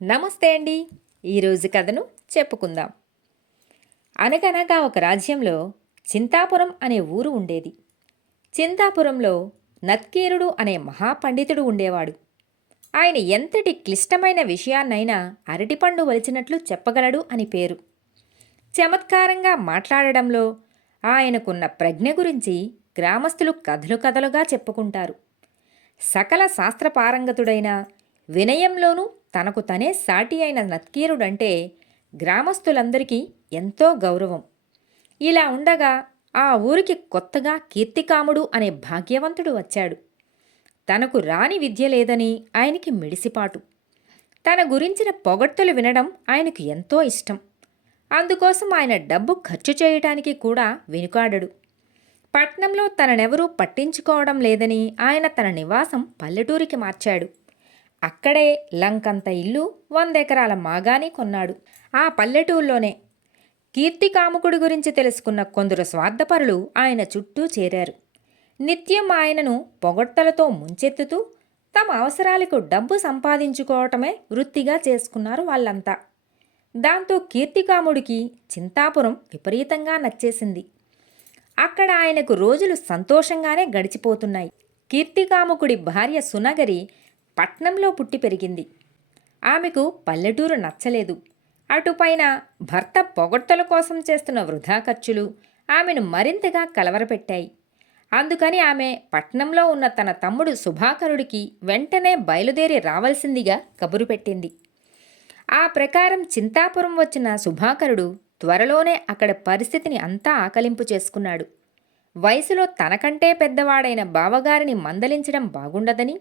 నమస్తే అండి. ఈరోజు కథను చెప్పుకుందాం. అనగనగా ఒక రాజ్యంలో చింతాపురం అనే ఊరు ఉండేది. చింతాపురంలో నత్కీరుడు అనే మహాపండితుడు ఉండేవాడు. ఆయన ఎంతటి క్లిష్టమైన విషయాన్నైనా అరటిపండు వలిచినట్లు చెప్పగలడు అని పేరు. చమత్కారంగా మాట్లాడడంలో ఆయనకున్న ప్రజ్ఞ గురించి గ్రామస్తులు కథలు కథలుగా చెప్పుకుంటారు. సకల శాస్త్రపారంగతుడైన వినయంలోనూ తనకు తనే సాటి అయిన నత్కీరుడంటే గ్రామస్తులందరికీ ఎంతో గౌరవం. ఇలా ఉండగా ఆ ఊరికి కొత్తగా కీర్తికాముడు అనే భాగ్యవంతుడు వచ్చాడు. తనకు రాని విద్య లేదని ఆయనకి మిడిసిపాటు. తన గురించిన పొగడ్తలు వినడం ఆయనకు ఎంతో ఇష్టం. అందుకోసం ఆయన డబ్బు ఖర్చు చేయటానికి కూడా వెనుకాడడు. పట్నంలో తననెవరూ పట్టించుకోవడం లేదని ఆయన తన నివాసం పల్లెటూరికి మార్చాడు. అక్కడే లంకంత ఇల్లు 100 ఎకరాల మాగాని కొన్నాడు. ఆ పల్లెటూళ్ళలోనే కీర్తికాముకుడి గురించి తెలుసుకున్న కొందరు స్వార్థపరులు ఆయన చుట్టూ చేరారు. నిత్యం ఆయనను పొగడ్తలతో ముంచెత్తుతూ తమ అవసరాలకు డబ్బు సంపాదించుకోవటమే వృత్తిగా చేసుకున్నారు వాళ్ళంతా. దాంతో కీర్తికాముడికి చింతాపురం విపరీతంగా నచ్చేసింది. అక్కడ ఆయనకు రోజులు సంతోషంగానే గడిచిపోతున్నాయి. కీర్తికాముకుడి భార్య సునగరి పట్నంలో పుట్టి పెరిగింది. ఆమెకు పల్లెటూరు నచ్చలేదు. అటుపైన భర్త పొగడ్తల కోసం చేస్తున్న వృధా ఖర్చులు ఆమెను మరింతగా కలవరపెట్టాయి. అందుకని ఆమె పట్నంలో ఉన్న తన తమ్ముడు సుభాకరుడికి వెంటనే బయలుదేరి రావాల్సిందిగా కబురు పెట్టింది. ఆ ప్రకారం చింతాపురం వచ్చిన సుభాకరుడు త్వరలోనే అక్కడ పరిస్థితిని అంతా ఆకలింపు చేసుకున్నాడు. వయసులో తనకంటే పెద్దవాడైన బావగారిని మందలించడం బాగుండదని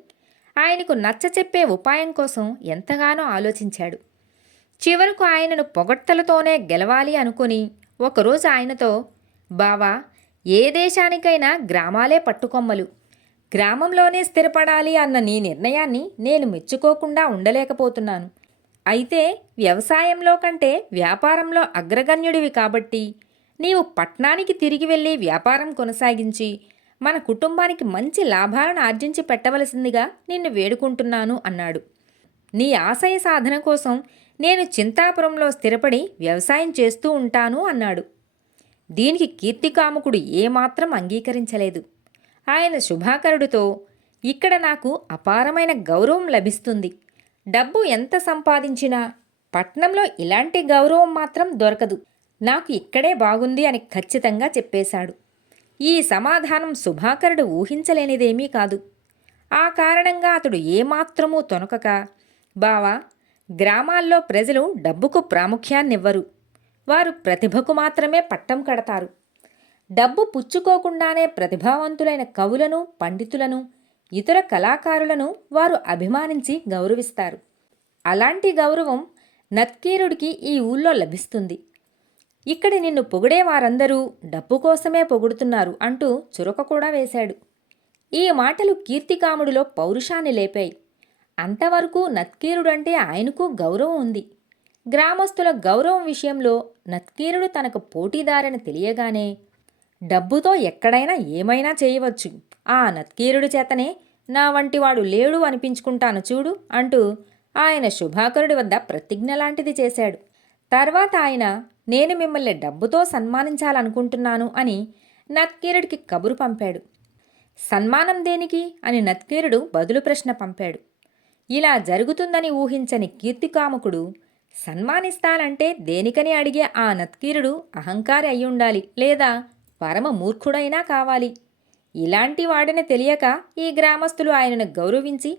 ఆయనకు నచ్చచెప్పే ఉపాయం కోసం ఎంతగానో ఆలోచించాడు. చివరకు ఆయనను పొగడ్తలతోనే గెలవాలి అనుకుని ఒకరోజు ఆయనతో, బావా, ఏ దేశానికైనా గ్రామాలే పట్టుకొమ్మలు. గ్రామంలోనే స్థిరపడాలి అన్న నీ నిర్ణయాన్ని నేను మెచ్చుకోకుండా ఉండలేకపోతున్నాను. అయితే వ్యవసాయంలో కంటే వ్యాపారంలో అగ్రగణ్యుడివి కాబట్టి నీవు పట్నానికి తిరిగి వెళ్ళి వ్యాపారం కొనసాగించి మన కుటుంబానికి మంచి లాభాలను ఆర్జించి పెట్టవలసిందిగా నిన్ను వేడుకుంటున్నాను అన్నాడు. నీ ఆశయ సాధన కోసం నేను చింతాపురంలో స్థిరపడి వ్యవసాయం చేస్తూ ఉంటాను అన్నాడు. దీనికి కీర్తికాముకుడు ఏమాత్రం అంగీకరించలేదు. ఆయన శుభాకరుడితో, ఇక్కడ నాకు అపారమైన గౌరవం లభిస్తుంది. డబ్బు ఎంత సంపాదించినా పట్నంలో ఇలాంటి గౌరవం మాత్రం దొరకదు. నాకు ఇక్కడే బాగుంది అని ఖచ్చితంగా చెప్పేశాడు. ఈ సమాధానం శుభాకరుడు ఊహించలేనిదేమీ కాదు. ఆ కారణంగా అతడు ఏమాత్రమూ తొనకక, బావా, గ్రామాల్లో ప్రజలు డబ్బుకు ప్రాముఖ్యాన్నివ్వరు. వారు ప్రతిభకు మాత్రమే పట్టం కడతారు. డబ్బు పుచ్చుకోకుండానే ప్రతిభావంతులైన కవులను, పండితులను, ఇతర కళాకారులను వారు అభిమానించి గౌరవిస్తారు. అలాంటి గౌరవం నత్కీరుడికి ఈ ఊళ్ళో లభిస్తుంది. ఇక్కడ నిన్ను పొగిడే వారందరూ డబ్బు కోసమే పొగుడుతున్నారు అంటూ చురక కూడా వేశాడు. ఈ మాటలు కీర్తికాముడిలో పౌరుషాన్ని లేపాయి. అంతవరకు నత్కీరుడంటే ఆయనకు గౌరవం ఉంది. గ్రామస్తుల గౌరవం విషయంలో నత్కీరుడు తనకు పోటీదారని తెలియగానే, డబ్బుతో ఎక్కడైనా ఏమైనా చేయవచ్చు, ఆ నత్కీరుడి చేతనే నా వంటివాడు లేడు అనిపించుకుంటాను చూడు అంటూ ఆయన శుభాకరుడి వద్ద ప్రతిజ్ఞ లాంటిది చేశాడు. తర్వాత ఆయన, నేను మిమ్మల్ని డబ్బుతో సన్మానించాలనుకుంటున్నాను అని నత్కీరుడికి కబురు పంపాడు. సన్మానం దేనికి అని నత్కీరుడు బదులు ప్రశ్న పంపాడు. ఇలా జరుగుతుందని ఊహించని కీర్తికాముకుడు, సన్మానిస్తానంటే దేనికని అడిగే ఆ నత్కీరుడు అహంకారి అయ్యుండాలి, లేదా పరమ మూర్ఖుడైనా కావాలి. ఇలాంటి వాడిని తెలియక ఈ గ్రామస్తులు ఆయనను గౌరవించి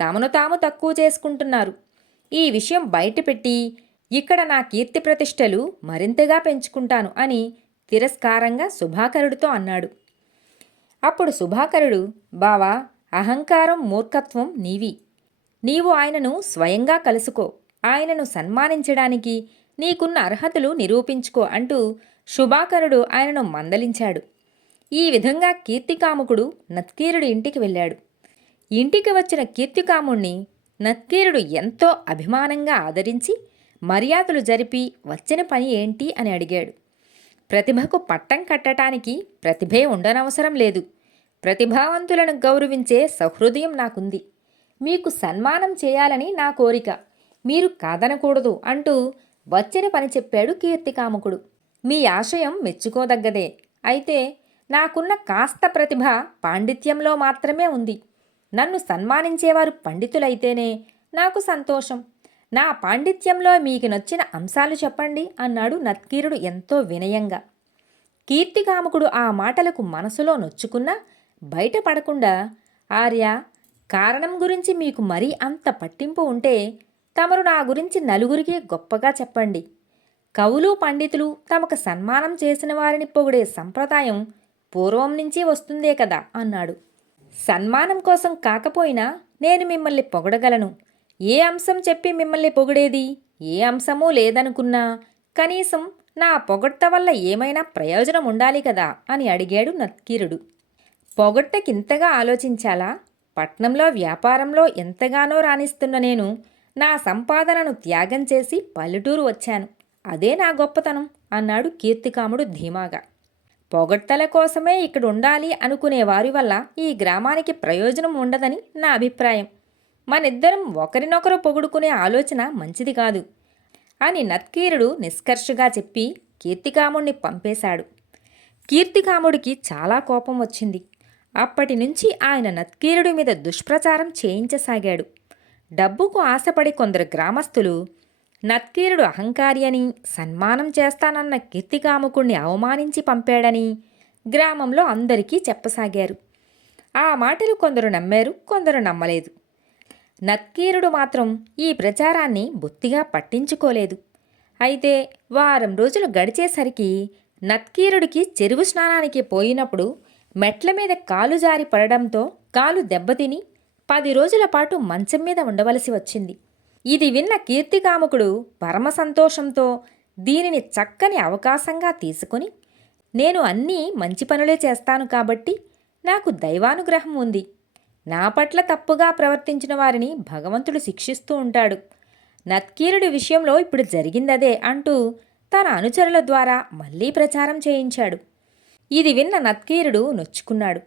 తమను తాము తక్కువ చేసుకుంటున్నారు. ఈ విషయం బయటపెట్టి ఇక్కడ నా కీర్తి ప్రతిష్టలు మరింతగా పెంచుకుంటాను అని తిరస్కారంగా శుభాకరుడితో అన్నాడు. అప్పుడు శుభాకరుడు, బావా, అహంకారం, మూర్ఖత్వం నీవి. నీవు ఆయనను స్వయంగా కలుసుకో. ఆయనను సన్మానించడానికి నీకున్న అర్హతలు నిరూపించుకో అంటూ శుభాకరుడు ఆయనను మందలించాడు. ఈ విధంగా కీర్తికాముకుడు నత్కీరుడి ఇంటికి వెళ్ళాడు. ఇంటికి వచ్చిన కీర్తికాముణ్ణి నత్కీరుడు ఎంతో అభిమానంగా ఆదరించి మర్యాదలు జరిపి వచ్చిన పని ఏంటి అని అడిగాడు. ప్రతిభకు పట్టం కట్టడానికి ప్రతిభే ఉండనవసరం లేదు. ప్రతిభావంతులను గౌరవించే సహృదయం నాకుంది. మీకు సన్మానం చేయాలని నా కోరిక. మీరు కాదనకూడదు అంటూ వచ్చిన పని చెప్పాడు కీర్తికాముకుడు. మీ ఆశయం మెచ్చుకోదగ్గదే. అయితే నాకున్న కాస్త ప్రతిభ పాండిత్యంలో మాత్రమే ఉంది. నన్ను సన్మానించేవారు పండితులైతేనే నాకు సంతోషం. నా పాండిత్యంలో మీకు నచ్చిన అంశాలు చెప్పండి అన్నాడు నత్కీరుడు ఎంతో వినయంగా. కీర్తికాముకుడు ఆ మాటలకు మనసులో నొచ్చుకున్నా బయటపడకుండా, ఆర్య, కారణం గురించి మీకు మరీ అంత పట్టింపు ఉంటే తమరు నా గురించి నలుగురికి గొప్పగా చెప్పండి. కవులు పండితులు తమకు సన్మానం చేసిన వారిని పొగిడే సంప్రదాయం పూర్వం నుంచి వస్తుందే కదా అన్నాడు. సన్మానం కోసం కాకపోయినా నేను మిమ్మల్ని పొగడగలను. ఏ అంశం చెప్పి మిమ్మల్ని పొగిడేది? ఏ అంశమూ లేదనుకున్నా కనీసం నా పొగడ్త వల్ల ఏమైనా ప్రయోజనం ఉండాలి కదా అని అడిగాడు నత్కీరుడు. పొగడ్తకింతగా ఆలోచించాలా? పట్నంలో వ్యాపారంలో ఎంతగానో రాణిస్తున్న నేను నా సంపాదనను త్యాగం చేసి పల్లెటూరు వచ్చాను. అదే నా గొప్పతనం అన్నాడు కీర్తికాముడు ధీమాగా. పొగడ్తల కోసమే ఇక్కడ ఉండాలి అనుకునే వారి వల్ల ఈ గ్రామానికి ప్రయోజనం ఉండదని నా అభిప్రాయం. మనిద్దరం ఒకరినొకరు పొగుడుకునే ఆలోచన మంచిది కాదు అని నత్కీరుడు నిష్కర్షగా చెప్పి కీర్తికాముడిని పంపేశాడు. కీర్తికాముడికి చాలా కోపం వచ్చింది. అప్పటి నుంచి ఆయన నత్కీరుడి మీద దుష్ప్రచారం చేయించసాగాడు. డబ్బుకు ఆశపడి కొందరు గ్రామస్తులు నత్కీరుడు అహంకారి అని, సన్మానం చేస్తానన్న కీర్తికాముకుణ్ణి అవమానించి పంపాడని గ్రామంలో అందరికీ చెప్పసాగారు. ఆ మాటలు కొందరు నమ్మారు, కొందరు నమ్మలేదు. నత్కీరుడు మాత్రం ఈ ప్రచారాన్ని బొత్తిగా పట్టించుకోలేదు. అయితే వారం రోజులు గడిచేసరికి నత్కీరుడికి చెరువు స్నానానికి పోయినప్పుడు మెట్ల మీద కాలు జారి పడడంతో కాలు దెబ్బతిని 10 రోజుల పాటు మంచం మీద ఉండవలసి వచ్చింది. ఇది విన్న కీర్తికాముకుడు పరమ సంతోషంతో దీనిని చక్కని అవకాశంగా తీసుకుని, నేను అన్నీ మంచి పనులే చేస్తాను కాబట్టి నాకు దైవానుగ్రహం ఉంది. నా పట్ల తప్పుగా ప్రవర్తించిన వారిని భగవంతుడు శిక్షిస్తూ ఉంటాడు. నత్కీరుడి విషయంలో ఇప్పుడు జరిగిందదే అంటూ తన అనుచరుల ద్వారా మళ్లీ ప్రచారం చేయించాడు. ఇది విన్న నత్కీరుడు నొచ్చుకున్నాడు.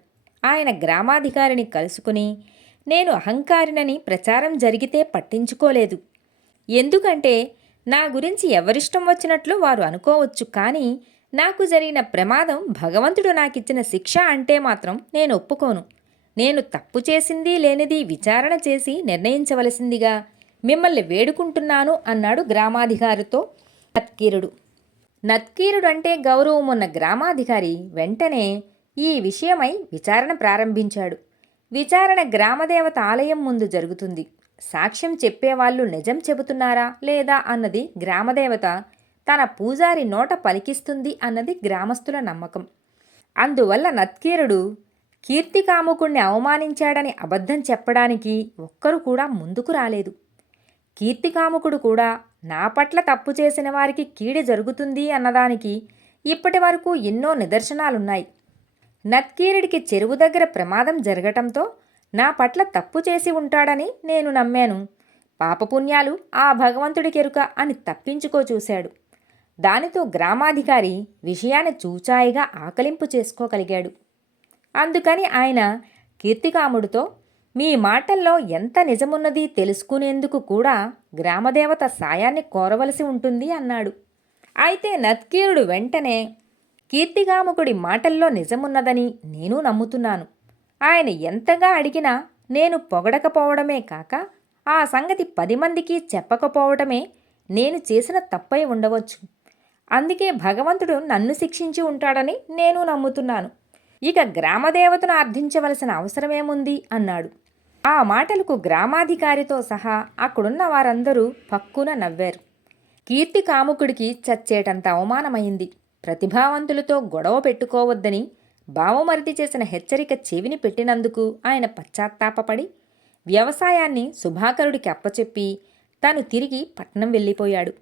ఆయన గ్రామాధికారిని కలుసుకుని, నేను అహంకారినని ప్రచారం జరిగితే పట్టించుకోలేదు. ఎందుకంటే నా గురించి ఎవరిష్టం వచ్చినట్లు వారు అనుకోవచ్చు, కానీ నాకు జరిగిన ప్రమాదం భగవంతుడు నాకిచ్చిన శిక్ష అంటే మాత్రం నేను ఒప్పుకోను. నేను తప్పు చేసింది లేనిది విచారణ చేసి నిర్ణయించవలసిందిగా మిమ్మల్ని వేడుకుంటున్నాను అన్నాడు గ్రామాధికారితో నత్కీరుడు. నత్కీరుడంటే గౌరవం ఉన్న గ్రామాధికారి వెంటనే ఈ విషయమై విచారణ ప్రారంభించాడు. విచారణ గ్రామదేవత ఆలయం ముందు జరుగుతుంది. సాక్ష్యం చెప్పేవాళ్ళు నిజం చెబుతున్నారా లేదా అన్నది గ్రామదేవత తన పూజారి నోట పలికిస్తుంది అన్నది గ్రామస్తుల నమ్మకం. అందువల్ల నత్కీరుడు కీర్తికాముకుణ్ణి అవమానించాడని అబద్ధం చెప్పడానికి ఒక్కరు కూడా ముందుకు రాలేదు. కీర్తికాముకుడు కూడా నా పట్ల తప్పు చేసిన వారికి కీడు జరుగుతుంది అన్నదానికి ఇప్పటి వరకు ఎన్నో నిదర్శనాలున్నాయి. నత్కీరుడికి చెరువు దగ్గర ప్రమాదం జరగటంతో నా పట్ల తప్పు చేసి ఉంటాడని నేను నమ్మాను. పాపపుణ్యాలు ఆ భగవంతుడికెరుక అని తప్పించుకో చూశాడు. దానితో గ్రామాధికారి విషయాన్ని చూచాయిగా ఆకలింపు చేసుకోగలిగాడు. అందుకని ఆయన కీర్తికాముడితో, మీ మాటల్లో ఎంత నిజమున్నది తెలుసుకునేందుకు కూడా గ్రామదేవత సాయాన్ని కోరవలసి ఉంటుంది అన్నాడు. అయితే నత్కీరుడు వెంటనే, కీర్తికాముకుడి మాటల్లో నిజమున్నదని నేను నమ్ముతున్నాను. ఆయన ఎంతగా అడిగినా నేను పొగడకపోవడమే కాక ఆ సంగతి 10 మందికి చెప్పకపోవడమే నేను చేసిన తప్పై ఉండవచ్చు. అందుకే భగవంతుడు నన్ను శిక్షించి ఉంటాడని నేను నమ్ముతున్నాను. ఇక గ్రామదేవతను అర్థించవలసిన అవసరమేముంది అన్నాడు. ఆ మాటలకు గ్రామాధికారితో సహా అక్కడున్న వారందరూ పక్కున నవ్వారు. కీర్తికాముకుడికి చచ్చేటంత అవమానమైంది. ప్రతిభావంతులతో గొడవ పెట్టుకోవద్దని బావమరిది చేసిన హెచ్చరిక చెవిని పెట్టినందుకు ఆయన పశ్చాత్తాపపడి వ్యవసాయాన్ని సుభాకరుడికి అప్పచెప్పి తాను తిరిగి పట్నం వెళ్ళిపోయాడు.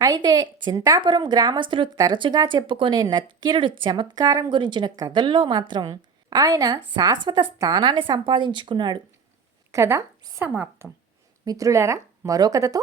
అయితే చింతాపురం గ్రామస్తులు తరచుగా చెప్పుకునే నత్కీరుడు చమత్కారం గురించిన కథల్లో మాత్రం ఆయన శాశ్వత స్థానాన్ని సంపాదించుకున్నాడు. కథ సమాప్తం. మిత్రులారా, మరో కథతో